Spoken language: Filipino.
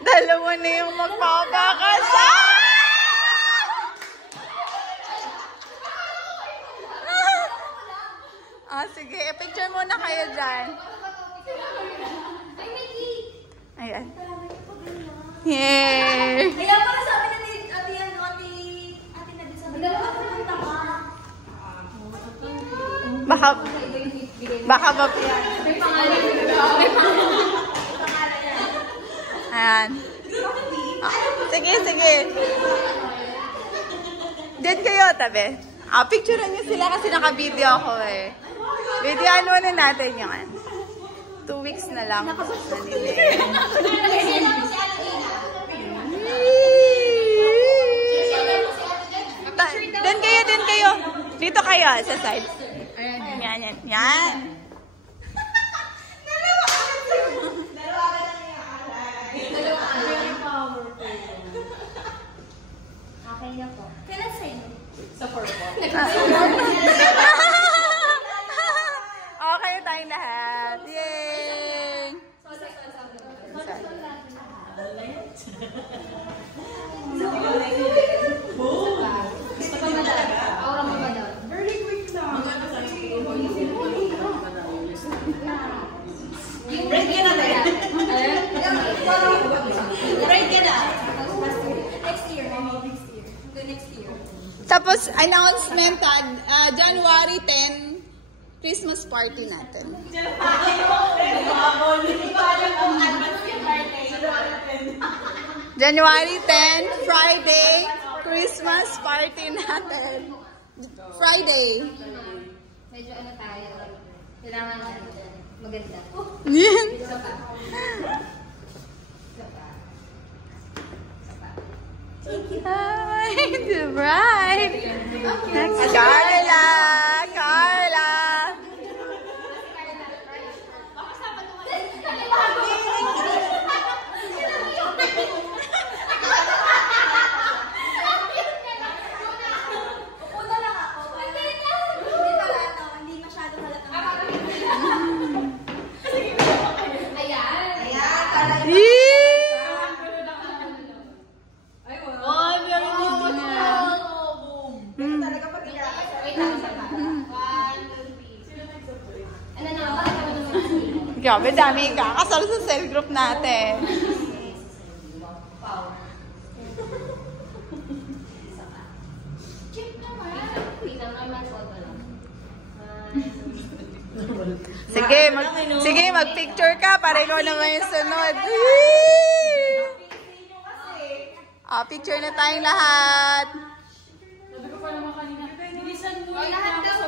Dalawa na yung magpapakasal. Sige, picture muna kayo dyan. Ayan. Yay! Kaya para sabi na ni ate Nadine sabi na Baka ba yan? may pangalan. Ayan. Sige. Diyan kayo, tabi. Picturean niyo sila kasi naka-video ako eh. Videoan muna natin yun. 2 weeks na lang. Din kayo. Dito kayo, sa side. Yan. Okay na po. Kailan sa'yo? Sa purple. Okay tayong lahat. Yay! Very quick lang. Break ka na tayo. Break ka na. Next year. Next year. Tapos, announcement, January 10, Christmas party natin. January 10, Friday, Christmas party natin. Friday. Medyo ano tayo. Kailangan maganda. Yan. Hi, the bride. Next, Carla. Grabe, dami kakasal sa cell group natin. Sige, mag-picture ka para ikaw naman yung sunod. Picture na tayong lahat. Sabi ko pa naman kanina, bilisan mo. Lahat daw